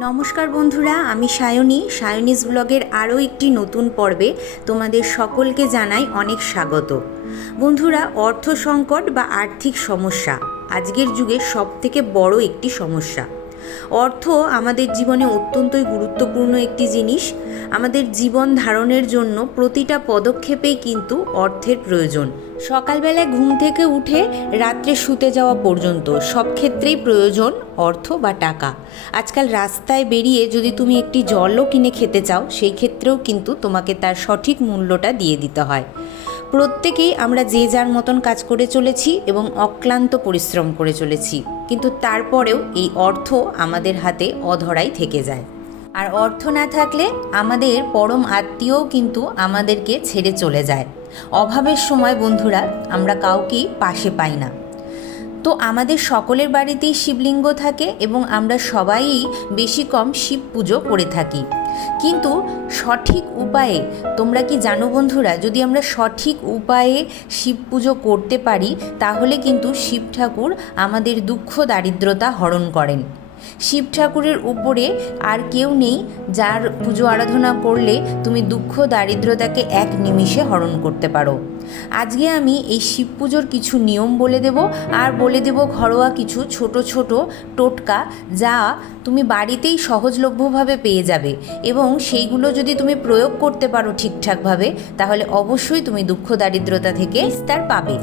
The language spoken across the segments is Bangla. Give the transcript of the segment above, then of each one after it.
নমস্কার বন্ধুরা, আমি সায়নী। সায়নিস ব্লগের আরও একটি নতুন পর্বে তোমাদের সকলকে জানাই অনেক স্বাগত। বন্ধুরা, অর্থ সংকট বা আর্থিক সমস্যা আজকের যুগে সব থেকে বড় একটি সমস্যা। অর্থ আমাদের জীবনে অত্যন্তই গুরুত্বপূর্ণ একটি জিনিস। আমাদের জীবন ধারণের জন্য প্রতিটা পদক্ষেপেই কিন্তু অর্থের প্রয়োজন। সকালবেলায় ঘুম থেকে উঠে রাত্রে শুতে যাওয়া পর্যন্ত সব ক্ষেত্রেই প্রয়োজন অর্থ বা টাকা। আজকাল রাস্তায় বেরিয়ে যদি তুমি একটি জলও কিনে খেতে চাও, সেই ক্ষেত্রেও কিন্তু তোমাকে তার সঠিক মূল্যটা দিয়ে দিতে হয়। প্রত্যেকেই আমরা যে যার মতন কাজ করে চলেছি এবং অক্লান্ত পরিশ্রম করে চলেছি, কিন্তু তারপরেও এই অর্থ আমাদের হাতে অধরাই থেকে যায়। আর অর্থ না থাকলে আমাদের পরম আত্মীয়ও কিন্তু আমাদেরকে ছেড়ে চলে যায়। অভাবের সময়, বন্ধুরা, আমরা কাউকেই পাশে পাই না। তো আমাদের সকলের বাড়িতেই শিবলিঙ্গ থাকে এবং আমরা সবাই বেশি কম শিব পুজো করে থাকি। কিন্তু সঠিক উপায়ে, তোমরা কি জানো বন্ধুরা, যদি আমরা সঠিক উপায়ে শিব পুজো করতে পারি, তাহলে কিন্তু শিব ঠাকুর আমাদের দুঃখ, দারিদ্রতা হরণ করেন। শিব ঠাকুরের উপরে আর কেউ নেই যার পুজো আরাধনা করলে তুমি দুঃখ দারিদ্রতাকে এক নিমিষে হরণ করতে পারো। আজকে আমি এই শিব পুজোর কিছু নিয়ম বলে দেব আর বলে দেব ঘরোয়া কিছু ছোট ছোট টোটকা যা তুমি বাড়িতেই সহজলভ্যভাবে পেয়ে যাবে এবং সেইগুলো যদি তুমি প্রয়োগ করতে পারো ঠিকঠাকভাবে, তাহলে অবশ্যই তুমি দুঃখ দারিদ্রতা থেকে নিস্তার পাবে।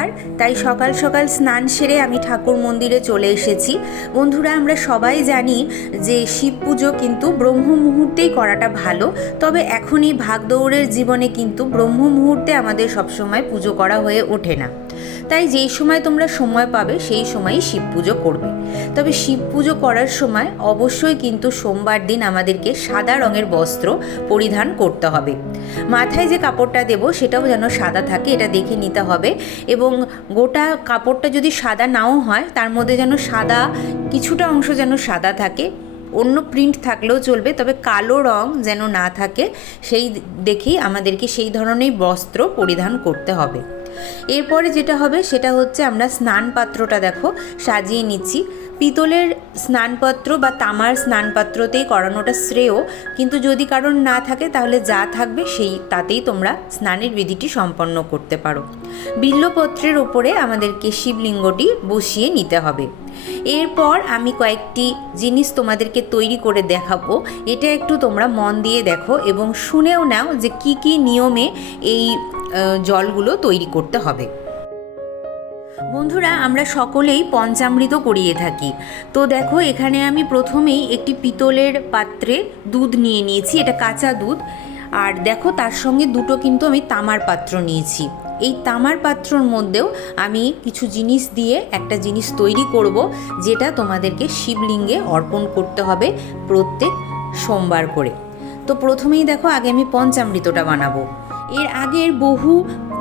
সোমবার তাই সকাল সকাল স্নান সেরে আমি ঠাকুর মন্দিরে চলে এসেছি। বন্ধুরা, আমরা সবাই জানি যে শিব পুজো কিন্তু ব্রহ্ম মুহূর্তেই করাটা ভালো, তবে এখনই ভাগদৌড়ের জীবনে কিন্তু ব্রহ্ম মুহূর্তে আমাদের সবসময় পুজো করা হয়ে ওঠে না। তাই যেই সময় তোমরা সময় পাবে, সেই সময়ই শিব পুজো করবে। তবে শিব পুজো করার সময় অবশ্যই কিন্তু সোমবার দিন আমাদেরকে সাদা রঙের বস্ত্র পরিধান করতে হবে। মাথায় যে কাপড়টা দেব, সেটাও যেন সাদা থাকে, এটা দেখে নিতে হবে। এবং গোটা কাপড়টা যদি সাদা নাও হয়, তার মধ্যে যেন সাদা, কিছুটা অংশ যেন সাদা থাকে। অন্য প্রিন্ট থাকলেও চলবে, তবে কালো রং যেন না থাকে, সেই দেখেই আমাদেরকে সেই ধরনের বস্ত্র পরিধান করতে হবে। এরপরে যেটা হবে সেটা হচ্ছে আমরা স্নান পাত্রটা দেখো, সাজিয়ে নিচ্ছি। পিতলের স্নানপাত্র বা তামার স্নানপাত্রতেই করানোটা শ্রেয়, কিন্তু যদি কারণ না থাকে তাহলে যা থাকবে সেই তাতেই তোমরা স্নানের বিধিটি সম্পন্ন করতে পারো। বিল্লপত্রের ওপরে আমাদেরকে শিবলিঙ্গটি বসিয়ে নিতে হবে। এরপর আমি কয়েকটি জিনিস তোমাদেরকে তৈরি করে দেখাবো। এটা একটু তোমরা মন দিয়ে দেখো এবং শুনেও নাও যে কি কি নিয়মে এই জলগুলো তৈরি করতে হবে। বন্ধুরা, আমরা সকলেই পঞ্চামৃত করিয়ে থাকি। তো দেখো, এখানে আমি প্রথমেই একটি পিতলের পাত্রে দুধ নিয়ে নিয়েছি, এটা কাঁচা দুধ। আর দেখো, তার সঙ্গে দুটো কিন্তু আমি তামার পাত্র নিয়েছি। এই তামার পাত্রর মধ্যেও আমি কিছু জিনিস দিয়ে একটা জিনিস তৈরি করব, যেটা তোমাদেরকে শিবলিঙ্গে অর্পণ করতে হবে প্রত্যেক সোমবার করে। তো প্রথমেই দেখো, আগে আমি পঞ্চামৃতটা বানাবো। এর আগের বহু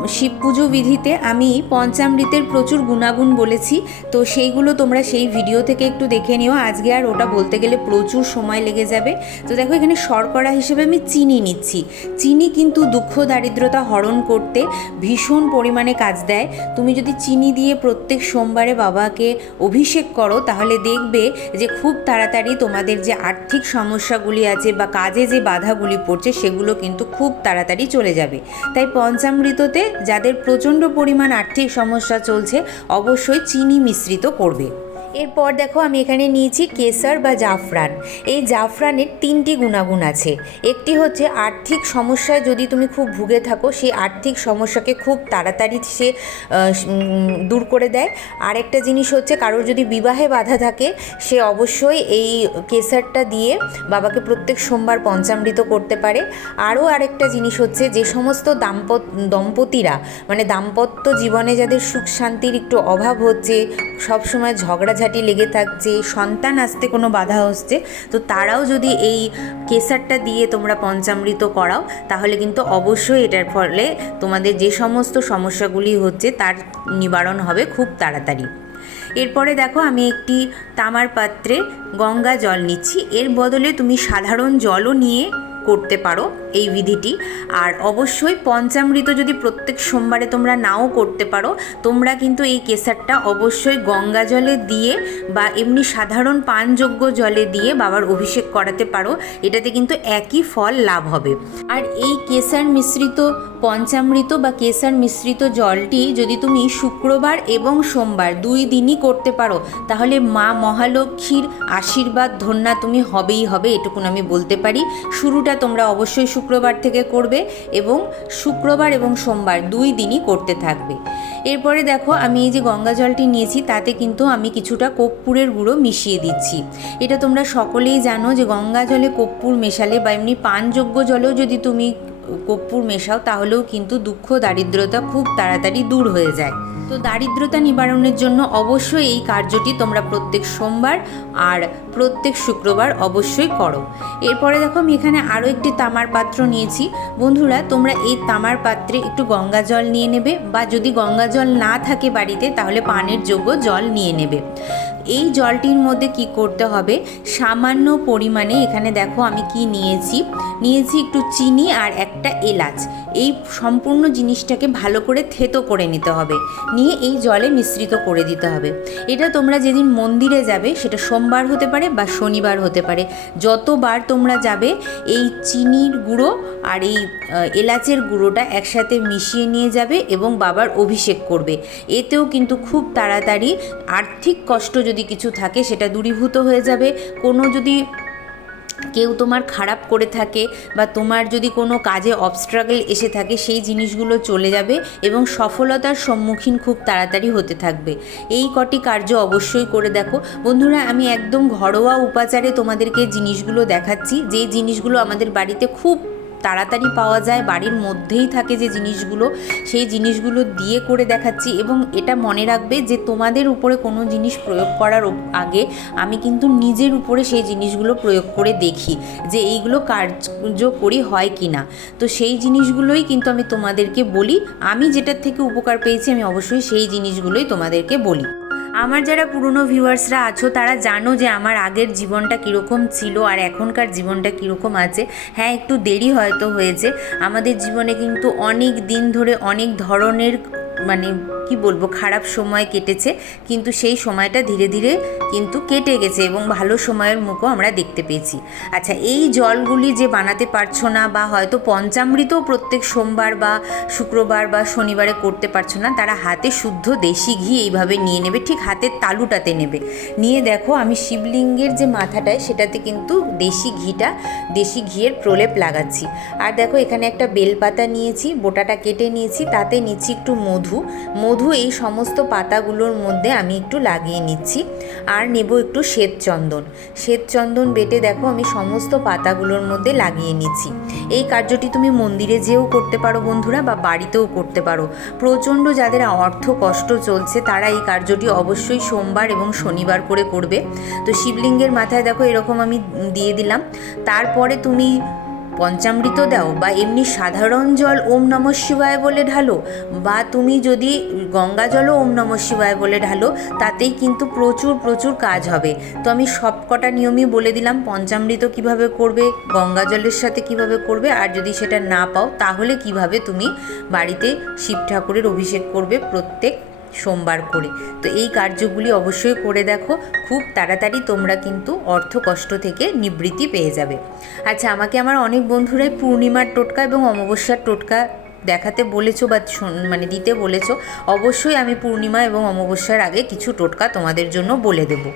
শিব পুজো বিধিতে আমি পঞ্চামৃতের প্রচুর গুণাগুণ বলেছি। তো সেইগুলো তোমরা সেই ভিডিও থেকে একটু দেখে নিও। আজকে আর ওটা বলতে গেলে প্রচুর সময় লেগে যাবে। তো দেখো এখানে শর্করা হিসেবে আমি চিনি নিচ্ছি। চিনি কিন্তু দুঃখ দারিদ্রতা হরণ করতে ভীষণ পরিমাণে কাজ দেয়। তুমি যদি চিনি দিয়ে প্রত্যেক সোমবারে বাবাকে অভিষেক করো, তাহলে দেখবে যে খুব তাড়াতাড়ি তোমাদের যে আর্থিক সমস্যাগুলি আছে বা কাজে যে বাধাগুলি পড়ছে, সেগুলো কিন্তু খুব তাড়াতাড়ি চলে যাবে। তাই পঞ্চামৃততে যাদের প্রচণ্ড পরিমাণ আর্থিক সমস্যা চলছে অবশ্যই চিনি মিশ্রিত করবে। এরপর দেখো আমি এখানে নিয়েছি কেসার বা জাফরান। এই জাফরানের তিনটি গুণাগুণ আছে। একটি হচ্ছে আর্থিক সমস্যায় যদি তুমি খুব ভুগে থাকো, সেই আর্থিক সমস্যাকে খুব তাড়াতাড়ি সে দূর করে দেয়। আরেকটা জিনিস হচ্ছে কারোর যদি বিবাহে বাধা থাকে, সে অবশ্যই এই কেসারটা দিয়ে বাবাকে প্রত্যেক সোমবার পঞ্চামৃত করতে পারে। আরও আরেকটা জিনিস হচ্ছে যে সমস্ত দাম্পত, দম্পতিরা মানে দাম্পত্য জীবনে যাদের সুখ শান্তির একটু অভাব হচ্ছে, সবসময় ঝগড়াঝাটি লেগে থাকছে, সন্তান আসতে কোনো বাধা হচ্ছে, তো তারাও যদি এই কেসারটা দিয়ে তোমরা পঞ্চামৃত করাও, তাহলে কিন্তু অবশ্যই এটার ফলে তোমাদের যে সমস্ত সমস্যাগুলি হচ্ছে তার নিবারণ হবে খুব তাড়াতাড়ি। এরপরে দেখো আমি একটি তামার পাত্রে গঙ্গা জল নিচ্ছি, এর বদলে তুমি সাধারণ জলও নিয়ে করতে পারো এই বিধিটি। আর অবশ্যই পঞ্চামৃত যদি প্রত্যেক সোমবারে তোমরা নাও করতে পারো, তোমরা কিন্তু এই কেসারটা অবশ্যই গঙ্গা জলে দিয়ে বা এমনি সাধারণ পানযোগ্য জলে দিয়ে বাবার অভিষেক করাতে পারো, এটাতে কিন্তু একই ফল লাভ হবে। আর এই কেসার মিশ্রিত পঞ্চামৃত বা কেসার মিশ্রিত জলটি যদি তুমি শুক্রবার এবং সোমবার দুই দিনই করতে পারো, তাহলে মা মহালক্ষ্মীর আশীর্বাদ, ধন্যা তুমি হবেই হবে, এটুকুন আমি বলতে পারি। শুরুটা তোমরা অবশ্যই শুক্রবার থেকে করবে এবং শুক্রবার এবং সোমবার দুই দিনই করতে থাকবে। এরপরে দেখো, আমি এই যে গঙ্গা জলটি নিয়েছি, তাতে কিন্তু আমি কিছুটা কর্পূরের গুঁড়ো মিশিয়ে দিচ্ছি। এটা তোমরা সকলেই জানো যে গঙ্গা জলে কর্পূর মেশালে বা এমনি পানযোগ্য জলেও যদি তুমি কর্পূর মেশাও, তাহলেও কিন্তু দুঃখ, দারিদ্রতা খুব তাড়াতাড়ি দূর হয়ে যায়। তো দারিদ্রতা নিবারণের জন্য অবশ্যই এই কার্যটি তোমরা প্রত্যেক সোমবার আর প্রত্যেক শুক্রবার অবশ্যই করো। এরপরে দেখো আমি এখানে আরও একটি তামার পাত্র নিয়েছি। বন্ধুরা, তোমরা এই তামার পাত্রে একটু গঙ্গা জল নিয়ে নেবে বা যদি গঙ্গা জল না থাকে বাড়িতে, তাহলে পানের যোগ্য জল নিয়ে নেবে। এই জলটির মধ্যে কি করতে হবে? সামান্য পরিমাণে এখানে দেখো আমি কি নিয়েছি। নিয়েছি একটু চিনি আর একটা এলাচ। এই সম্পূর্ণ জিনিসটাকে ভালো করে থেতো করে নিতে হবে। নিয়ে এই জলে মিশ্রিত করে দিতে হবে। এটা তোমরা যেদিন মন্দিরে যাবে, সেটা সোমবার হতে পারে বা শনিবার হতে পারে। যতবার তোমরা যাবে, এই চিনির গুঁড়ো আর এই এলাচের গুঁড়োটা একসাথে মিশিয়ে নিয়ে যাবে এবং বাবার অভিষেক করবে। এতেও কিন্তু খুব তাড়াতাড়ি আর্থিক কষ্ট যদি কিছু থাকে, সেটা দূরীভূত হয়ে যাবে। কোনো যদি কেউ তোমার খারাপ করে থাকে বা তোমার যদি কোনো কাজে অবস্ট্রাগল এসে থাকে, সেই জিনিসগুলো চলে যাবে এবং সফলতার সম্মুখীন খুব তাড়াতাড়ি হতে থাকবে। এই কটি কার্য অবশ্যই করে দেখো। বন্ধুরা, আমি একদম ঘরোয়া উপাচারে তোমাদেরকে জিনিসগুলো দেখাচ্ছি। যেই জিনিসগুলো আমাদের বাড়িতে খুব তাড়াতাড়ি পাওয়া যায়, বাড়ির মধ্যেই থাকে যে জিনিসগুলো, সেই জিনিসগুলো দিয়ে করে দেখাচ্ছি এবং এটা মনে রাখবে যে তোমাদের উপরে কোনো জিনিস প্রয়োগ করার আগে আমি কিন্তু নিজের উপরে সেই জিনিসগুলো প্রয়োগ করে দেখি যে এইগুলো কার্যকরী হয় কি না। তো সেই জিনিসগুলোই কিন্তু আমি তোমাদেরকে বলি। আমি যেটার থেকে উপকার পেয়েছি আমি অবশ্যই সেই জিনিসগুলোই তোমাদেরকে বলি। আমার যারা পুরনো ভিউয়ার্সরা আছো, তারা জানো যে আমার আগের জীবনটা কীরকম ছিল আর এখনকার জীবনটা কীরকম আছে। হ্যাঁ একটু দেরি হয়তো হয়েছে। আমাদের জীবনে কিন্তু অনেক দিন ধরে অনেক ধরনের মানে কি বলব, খারাপ সময় কেটেছে, কিন্তু সেই সময়টা ধীরে ধীরে কিন্তু কেটে গেছে এবং ভালো সময়ের মুখও আমরা দেখতে পেয়েছি। আচ্ছা এই জলগুলি যে বানাতে পারছ না বা হয়তো পঞ্চামৃতও প্রত্যেক সোমবার বা শুক্রবার বা শনিবারে করতে পারছ না, তারা হাতে শুদ্ধ দেশি ঘি এইভাবে নিয়ে নেবে, ঠিক হাতের তালুটাতে নেবে। নিয়ে দেখো, আমি শিবলিঙ্গের যে মাথাটায় সেটাতে কিন্তু দেশি ঘিটা, দেশি ঘিয়ের প্রলেপ লাগাচ্ছি। আর দেখো, এখানে একটা বেলপাতা নিয়েছি, বোটাটা কেটে নিয়েছি, তাতে নিচ্ছি একটু মধু। মধু এই সমস্ত পাতাগুলোর মধ্যে আমি একটু লাগিয়ে নিচ্ছি। আর নেব একটু শ্বেত চন্দন। শ্বেত চন্দন বেটে দেখো আমি সমস্ত পাতাগুলোর মধ্যে লাগিয়ে নিচ্ছি। এই কার্যটি তুমি মন্দিরে যেও করতে পারো বন্ধুরা বা বাড়িতেও করতে পারো। প্রচণ্ড যাদের অর্থ কষ্ট চলছে তারা এই কার্যটি অবশ্যই সোমবার এবং শনিবার করে করবে। তো শিবলিঙ্গের মাথায় দেখো এরকম আমি দিয়ে দিলাম। তারপরে তুমি পঞ্চামৃত দাও বা এমনি সাধারণ জল ওম নম শিবায় বলে ঢালো বা তুমি যদি গঙ্গা জলও ওম নম শিবায় বলে ঢালো, তাতেই কিন্তু প্রচুর প্রচুর কাজ হবে। তো আমি সবকটা নিয়মই বলে দিলাম, পঞ্চামৃত কীভাবে করবে, গঙ্গা জলের সাথে কীভাবে করবে, আর যদি সেটা না পাও, তাহলে কীভাবে তুমি বাড়িতে শিব ঠাকুরের অভিষেক করবে প্রত্যেক সোমবার করে। তো এই কার্যগুলি অবশ্যই করে দেখো, খুব তাড়াতাড়ি তোমরা কিন্তু অর্থ কষ্ট থেকে নিবৃত্তি পেয়ে যাবে। আচ্ছা আমাকে আমার অনেক বন্ধুরাই পূর্ণিমার টোটকা এবং অমাবস্যার টোটকা দেখাতে বলেছ বা মানে দিতে বলেছ। অবশ্যই আমি পূর্ণিমা এবং অমাবস্যার আগে কিছু টোটকা তোমাদের জন্য বলে দেবো।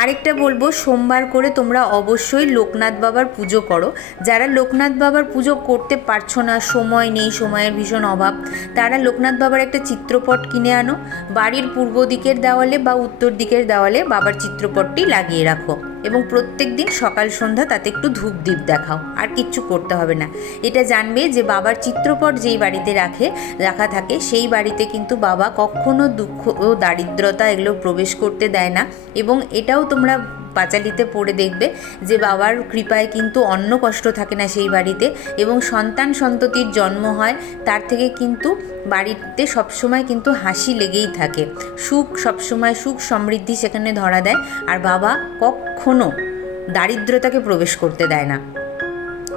আরেকটা বলব, সোমবার করে তোমরা অবশ্যই লোকনাথ বাবার পুজো করো। যারা লোকনাথ বাবার পুজো করতে পারছ না, সময় নেই, সময়ের ভীষণ অভাব, তারা লোকনাথ বাবার একটা চিত্রপট কিনে আনো। বাড়ির পূর্ব দিকের দেওয়ালে বা উত্তর দিকের দেওয়ালে বাবার চিত্রপটটি লাগিয়ে রাখো এবং প্রত্যেক দিন সকাল সন্ধ্যা তাতে একটু ধূপ দ্বীপ দেখাও, আর কিচ্ছু করতে হবে না। এটা জানবে যে বাবার চিত্রপট যেই বাড়িতে রাখে, রাখা থাকে, সেই বাড়িতে কিন্তু বাবা কখনো দুঃখ ও দারিদ্রতা এগুলো প্রবেশ করতে দেয় না এবং এটাও তোমরা পাঁচালিতে পড়ে দেখবে যে বাবার কৃপায় কিন্তু অন্ন কষ্ট থাকে না সেই বাড়িতে এবং সন্তান সন্ততির জন্ম হয় তার থেকে কিন্তু বাড়িতে সবসময় কিন্তু হাসি লেগেই থাকে। সুখ সবসময়, সুখ সমৃদ্ধি সেখানে ধরা দেয় আর বাবা কখনো দারিদ্রতাকে প্রবেশ করতে দেয় না।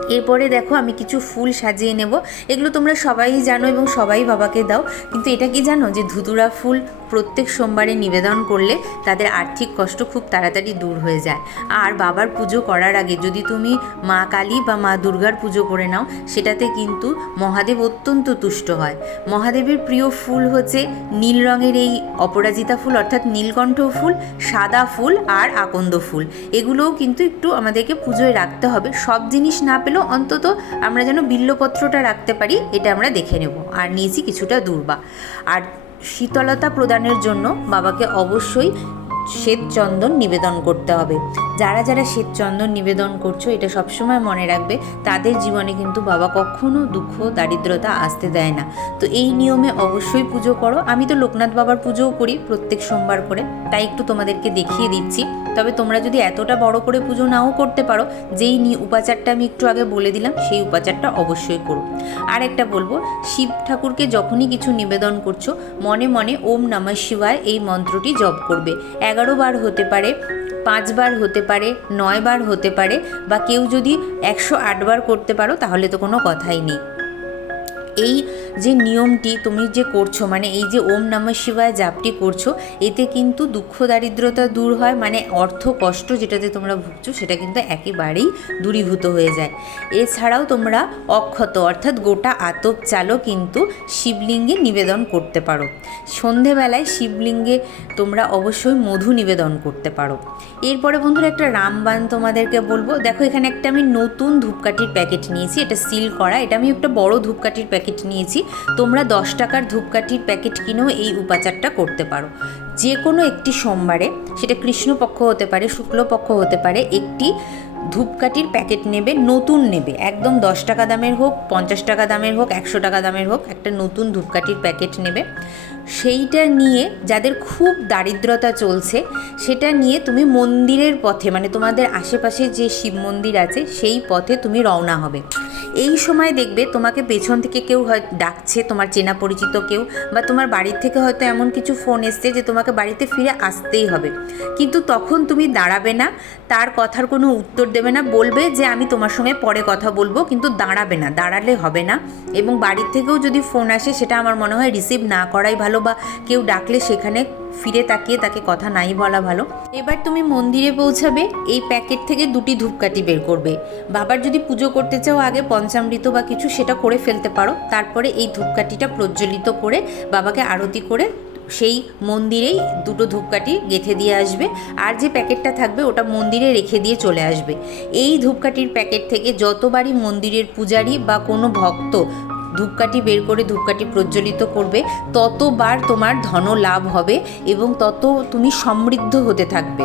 এরপরে দেখো আমি কিছু ফুল সাজিয়ে নেব। এগুলো তোমরা সবাই জানো এবং সবাই বাবাকে দাও। কিন্তু এটা কি জানো? যে ধুতুরা ফুল প্রত্যেক সোমবারে নিবেদন করলে তাদের আর্থিক কষ্ট খুব তাড়াতাড়ি দূর হয়ে যায়। আর বাবার পুজো করার আগে যদি তুমি মা কালী বা মা দুর্গার পুজো করে নাও, সেটাতে কিন্তু মহাদেব অত্যন্ত তুষ্ট হয়। মহাদেবের প্রিয় ফুল হচ্ছে নীল রঙের এই অপরাজিতা ফুল, অর্থাৎ নীলকণ্ঠ ফুল, সাদা ফুল আর আকন্দ ফুল। এগুলোও কিন্তু একটু আমাদেরকে পুজোয় রাখতে হবে। সব জিনিস না পেলেও অন্তত আমরা যেন বিল্লপত্রটা রাখতে পারি, এটা আমরা দেখে নেব। আর নিয়েছি কিছুটা দূর্বা। আর শীতলতা প্রদানের জন্য বাবাকে অবশ্যই শ্বেত চন্দন নিবেদন করতে হবে। যারা যারা শ্বেত চন্দন নিবেদন করছ, এটা সবসময় মনে রাখবে, তাদের জীবনে কিন্তু বাবা কখনো দুঃখ, দারিদ্রতা আসতে দেয় না। তো এই নিয়মে অবশ্যই পুজো করো। আমি তো লোকনাথ বাবার পুজোও করি প্রত্যেক সোমবার করে, তাই একটু তোমাদেরকে দেখিয়ে দিচ্ছি। তবে তোমরা যদি এতটা বড় করে পুজো নাও করতে পারো, যেই নি উপাচারটা আমি একটু আগে বলে দিলাম, সেই উপাচারটা অবশ্যই করো। আর একটা বলব, শিব ঠাকুরকে যখনই কিছু নিবেদন করছ, মনে মনে ওম নমঃ শিবায় এই মন্ত্রটি জপ করবে। এগারো বার হতে পারে পাঁচবার হতে পারে, নয় বার হতে পারে বা কেউ যদি একশো আটবার করতে পারো তাহলে তো কোনো কথাই নেই। এই যে নিয়মটি তুমি যে করছ মানে এই যে ওম নমঃ শিবায় জাপটি করছ, এতে কিন্তু দুঃখ দারিদ্রতা দূর হয় মানে অর্থ কষ্ট যেটাতে তোমরা ভুগছো সেটা কিন্তু একেবারেই দূরীভূত হয়ে যায়। এছাড়াও তোমরা অক্ষত, অর্থাৎ গোটা আতপ চালও কিন্তু শিবলিঙ্গে নিবেদন করতে পারো। সন্ধেবেলায় শিবলিঙ্গে তোমরা অবশ্যই মধু নিবেদন করতে পারো। এরপরে বন্ধুরা একটা রামবান তোমাদেরকে বলব। দেখো এখানে একটা আমি নতুন ধূপকাঠির প্যাকেট নিয়েছি, এটা সিল করা। এটা আমি একটা বড় ধূপকাঠির প্যাকেট নিয়েছি, তোমরা দশ টাকার ধূপকাঠির প্যাকেট কিনেও এই উপাচারটা করতে পারো। যে কোনো একটি সোমবারে, সেটা কৃষ্ণপক্ষ হতে পারে, শুক্লপক্ষ হতে পারে, একটি ধূপকাঠির প্যাকেট নেবে, নতুন নেবে। একদম দশ টাকা দামের হোক, পঞ্চাশ টাকা দামের হোক, একশো টাকা দামের হোক, একটা নতুন ধূপকাঠির প্যাকেট নেবে। সেইটা নিয়ে যাদের খুব দারিদ্রতা চলছে, সেটা নিয়ে তুমি মন্দিরের পথে মানে তোমাদের আশেপাশে যে শিব মন্দির আছে, সেই পথে তুমি রওনা হবে। এই সময় দেখবে তোমাকে পেছন থেকে কেউ হয় ডাকছে, তোমার চেনা পরিচিত কেউ, বা তোমার বাড়ির থেকে হয়তো এমন কিছু ফোন এসছে যে তোমাকে বাড়িতে ফিরে আসতেই হবে। কিন্তু তখন তুমি দাঁড়াবে না, তার কথার কোনো উত্তর দেবে না, বলবে যে আমি তোমার সঙ্গে পরে কথা বলব, কিন্তু দাঁড়াবে না, দাঁড়ালে হবে না। এবং বাড়ির থেকেও যদি ফোন আসে, সেটা আমার মনে হয় রিসিভ না করাই ভালো বা কেউ ডাকলে সেখানে ফিরে তাকিয়ে তাকে কথা নাই বলা ভালো। এবার তুমি মন্দিরে পৌঁছাবে, এই প্যাকেট থেকে দুটি ধূপকাঠি বের করবে। বাবার যদি পুজো করতে চাও, আগে পঞ্চামৃত বা কিছু সেটা করে ফেলতে পারো। তারপরে এই ধূপকাঠিটা প্রজ্বলিত করে বাবাকে আরতি করে সেই মন্দিরেই দুটো ধূপকাঠি গেঁথে দিয়ে আসবে। আর যে প্যাকেটটা থাকবে ওটা মন্দিরে রেখে দিয়ে চলে আসবে। এই ধূপকাঠির প্যাকেট থেকে যতবারই মন্দিরের পূজারি বা কোনো ভক্ত ধূপকাঠি বের করে ধূপকাঠি প্রজ্বলিত করবে, ততবার তোমার ধন লাভ হবে এবং তত তুমি সমৃদ্ধ হতে থাকবে।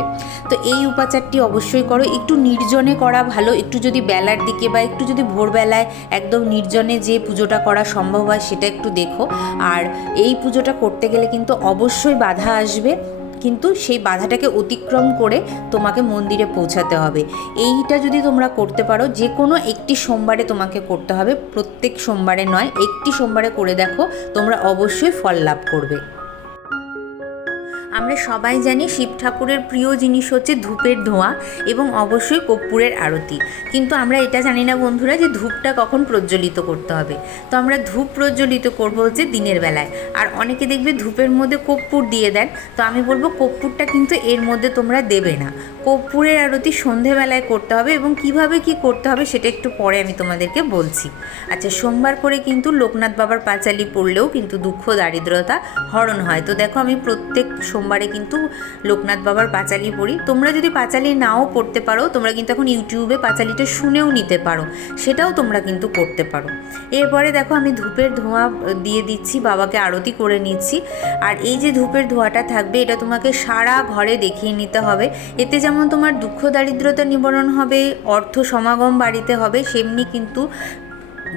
তো এই উপাচারটি অবশ্যই করো। একটু নির্জনে করা ভালো, একটু যদি বেলার দিকে বা একটু যদি ভোরবেলায় একদম নির্জনে যে পুজোটা করা সম্ভব হয় সেটা একটু দেখো। আর এই পুজোটা করতে গেলে কিন্তু অবশ্যই বাধা আসবে। কিন্তু সেই বাধাটাকে অতিক্রম করে তোমাকে মন্দিরে পৌঁছাতে হবে। এইটা যদি তোমরা করতে পারো যে কোনো একটি সোমবারে তোমাকে করতে হবে। প্রত্যেক সোমবারে নয়, একটি সোমবারে করে দেখো, তোমরা অবশ্যই ফল লাভ করবে। আমরা সবাই জানি শিব ঠাকুরের প্রিয় জিনিস হচ্ছে ধূপের ধোঁয়া এবং অবশ্যই কর্পূরের আরতি। কিন্তু আমরা এটা জানি না বন্ধুরা যে ধূপটা কখন প্রজ্বলিত করতে হবে। তো আমরা ধূপ প্রজ্বলিত করব হচ্ছে দিনের বেলায়। আর অনেকে দেখবে ধূপের মধ্যে কর্পূর দিয়ে দেন। তো আমি বলব কর্পূরটা কিন্তু এর মধ্যে তোমরা দেবে না। কর্পূরের আরতি সন্ধেবেলায় করতে হবে এবং কীভাবে কি করতে হবে সেটা একটু পরে আমি তোমাদেরকে বলছি। আচ্ছা সোমবার করে কিন্তু লোকনাথ বাবার পাঁচালি পড়লেও কিন্তু দুঃখ, দারিদ্রতা হরণ হয়। তো দেখো আমি প্রত্যেক সোমবারে কিন্তু লোকনাথ বাবার পাঁচালি পড়ি। তোমরা যদি পাঁচালি নাও পড়তে পারো, তোমরা কিন্তু এখন ইউটিউবে পাঁচালিটা শুনেও নিতে পারো। সেটাও তোমরা কিন্তু করতে পারো। এরপরে দেখো আমি ধূপের ধোঁয়া দিয়ে দিচ্ছি, বাবাকে আরতি করে নিচ্ছি। আর এই যে ধূপের ধোঁয়াটা থাকবে, এটা তোমাকে সারা ঘরে দেখিয়ে নিতে হবে। এতে যেমন তোমার দুঃখ, দারিদ্রতা নিবারণ হবে, অর্থ সমাগম বাড়িতে হবে, সেমনি কিন্তু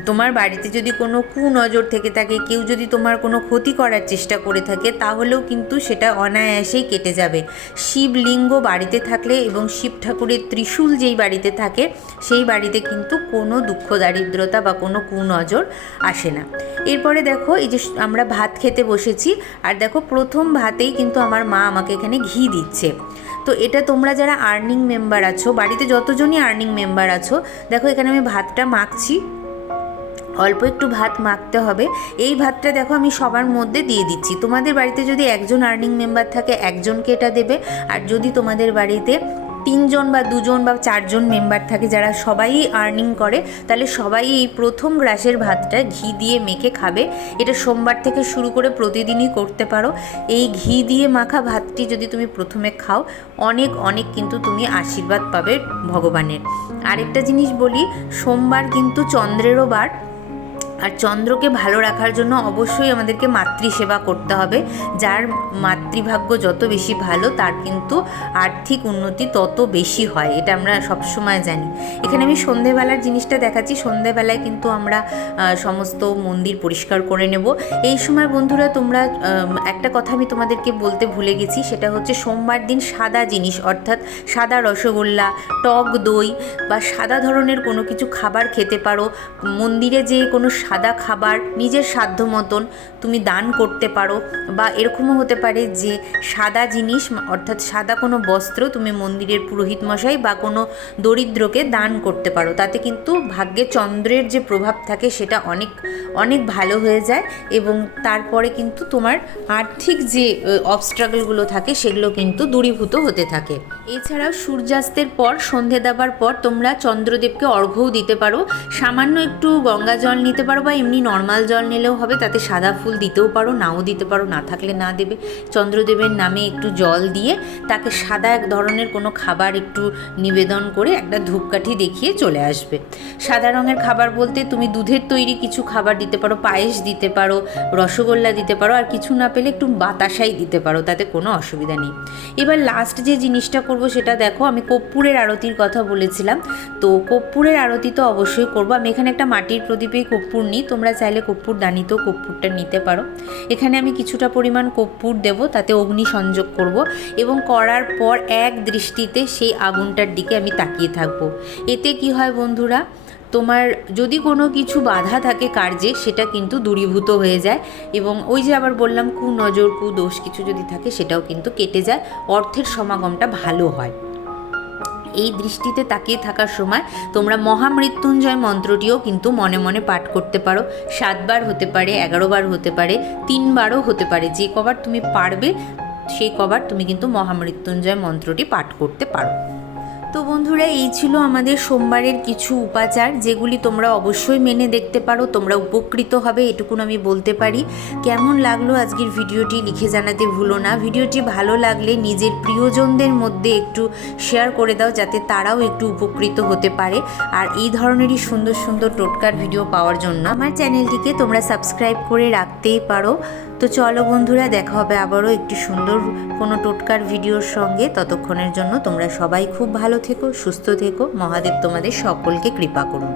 তোমার বাড়িতে যদি কোনো কুনজর থেকে থাকে, কেউ যদি তোমার কোনো ক্ষতি করার চেষ্টা করে থাকে, তাহলেও কিন্তু সেটা অনায়াসেই কেটে যাবে। শিবলিঙ্গ বাড়িতে থাকলে এবং শিব ঠাকুরের ত্রিশূল যেই বাড়িতে থাকে, সেই বাড়িতে কিন্তু কোনো দুঃখ, দারিদ্রতা বা কোনো কুনজর আসে না। এরপরে দেখো, এই যে আমরা ভাত খেতে বসেছি, আর দেখো প্রথম ভাতেই কিন্তু আমার মা আমাকে এখানে ঘি দিচ্ছে। তো এটা তোমরা যারা আর্নিং মেম্বার আছো, বাড়িতে যতজনই আর্নিং মেম্বার আছো, দেখো এখানে আমি ভাতটা মাখছি। অল্প একটু ভাত মাখতে হবে। এই ভাতটা দেখো আমি সবার মধ্যে দিয়ে দিচ্ছি। তোমাদের বাড়িতে যদি একজন আর্নিং মেম্বার থাকে, একজনকে এটা দেবে। আর যদি তোমাদের বাড়িতে তিনজন বা দুজন বা চারজন মেম্বার থাকে যারা সবাই আর্নিং করে, তাহলে সবাই এই প্রথম গ্রাসের ভাতটা ঘি দিয়ে মেখে খাবে। এটা সোমবার থেকে শুরু করে প্রতিদিনই করতে পারো। এই ঘি দিয়ে মাখা ভাতটি যদি তুমি প্রথমে খাও, অনেক অনেক কিন্তু তুমি আশীর্বাদ পাবে ভগবানের। আরেকটা জিনিস বলি, সোমবার কিন্তু চন্দ্রেরও বার। আর চন্দ্রকে ভালো রাখার জন্য অবশ্যই আমাদেরকে মাতৃসেবা করতে হবে যার মাতৃভাগ্য যত বেশি ভালো, তার কিন্তু আর্থিক উন্নতি তত বেশি হয়, এটা আমরা সবসময় জানি। এখানে আমি সন্ধেবেলার জিনিসটা দেখাচ্ছি, সন্ধেবেলায় কিন্তু আমরা সমস্ত মন্দির পরিষ্কার করে নেব। এই সময় বন্ধুরা তোমরা একটা কথা আমি তোমাদেরকে বলতে ভুলে গেছি, সেটা হচ্ছে সোমবার দিন সাদা জিনিস, অর্থাৎ সাদা রসগোল্লা, টক দই বা সাদা ধরনের কোনো কিছু খাবার খেতে পারো। মন্দিরে যে কোনো সাদা খাবার নিজের সাধ্য মতন তুমি দান করতে পারো বা এরকমও হতে পারে যে সাদা জিনিস, অর্থাৎ সাদা কোনো বস্ত্র তুমি মন্দিরের পুরোহিত মশাই বা কোনো দরিদ্রকে দান করতে পারো। তাতে কিন্তু ভাগ্যে চন্দ্রের যে প্রভাব থাকে সেটা অনেক অনেক ভালো হয়ে যায় এবং তারপরে কিন্তু তোমার আর্থিক যে অবস্ট্রাগলগুলো থাকে সেগুলো কিন্তু দূরীভূত হতে থাকে। এছাড়াও সূর্যাস্তের পর, সন্ধে দেবার পর তোমরা চন্দ্রদেবকে অর্ঘ্যও দিতে পারো। সামান্য একটু গঙ্গা জল নিতে পারো বা এমনি নর্মাল জল নিলেও হবে, তাতে সাদা ফুল দিতেও পারো, নাও দিতে পারো, না থাকলে না দেবে। চন্দ্রদেবের নামে একটু জল দিয়ে তাকে সাদা এক ধরনের কোনো খাবার একটু নিবেদন করে একটা ধূপকাঠি দেখিয়ে চলে আসবে। সাদা রঙের খাবার বলতে তুমি দুধের তৈরি কিছু খাবার দিতে পারো, পায়েস দিতে পারো, রসগোল্লা দিতে পারো, আর কিছু না পেলে একটু বাতাসাই দিতে পারো, তাতে কোনো অসুবিধা নেই। এবার লাস্ট যে জিনিসটা করব সেটা দেখো, আমি কর্পূরের আরতির কথা বলেছিলাম। তো কর্পূরের আরতি তো অবশ্যই করব। আমি এখানে একটা মাটির প্রদীপেই কর্পূর নিই। তোমরা চাইলে কর্পূর দানিতেও কর্পূরটা নিতে পারো। এখানে আমি কিছুটা পরিমাণ কর্পূর দেব, তাতে অগ্নি সংযোগ করব এবং করার পর এক দৃষ্টিতে সেই আগুনটার দিকে আমি তাকিয়ে থাকব। এতে কি হয় বন্ধুরা? তোমার যদি কোনো কিছু বাধা থাকে কার্যে, সেটা কিন্তু দূরীভূত হয়ে যায়। এবং ওই যে আবার বললাম, কুনজর, কুদোষ কিছু যদি থাকে, সেটাও কিন্তু কেটে যায়। অর্থের সমাগমটা ভালো হয়। এই দৃষ্টিতে তাকিয়ে থাকার সময় তোমরা মহামৃত্যুঞ্জয় মন্ত্রটিও কিন্তু মনে মনে পাঠ করতে পারো। সাতবার হতে পারে, এগারোবার হতে পারে, তিনবারও হতে পারে। যে কবার তুমি পারবে, সেই কবার তুমি কিন্তু মহামৃত্যুঞ্জয় মন্ত্রটি পাঠ করতে পারো। তো বন্ধুরা, এই ছিল আমাদের সোমবারের কিছু উপাচার, যেগুলি তোমরা অবশ্যই মেনে দেখতে পারো, তোমরা উপকৃত হবে, এটুকুন আমি বলতে পারি। কেমন লাগল আজকের ভিডিওটি লিখে জানাতে ভুলো না। ভিডিওটি ভালো লাগলে নিজের প্রিয়জনদের মধ্যে একটু শেয়ার করে দাও, যাতে তারাও একটু উপকৃত হতে পারে। আর এই ধরনেরই সুন্দর সুন্দর টোটকার ভিডিও পাওয়ার জন্য। আমার চ্যানেলটিকে তোমরা সাবস্ক্রাইব করে রাখতেই পারো। তো চলো বন্ধুরা, দেখা হবে আবারও একটি সুন্দর কোনো টোটকার ভিডিওর সঙ্গে। ততক্ষণের জন্য তোমরা সবাই খুব ভালো থেকো, সুস্থ থেকো। মহাদেব তোমাদের সকলকে কৃপা করুন।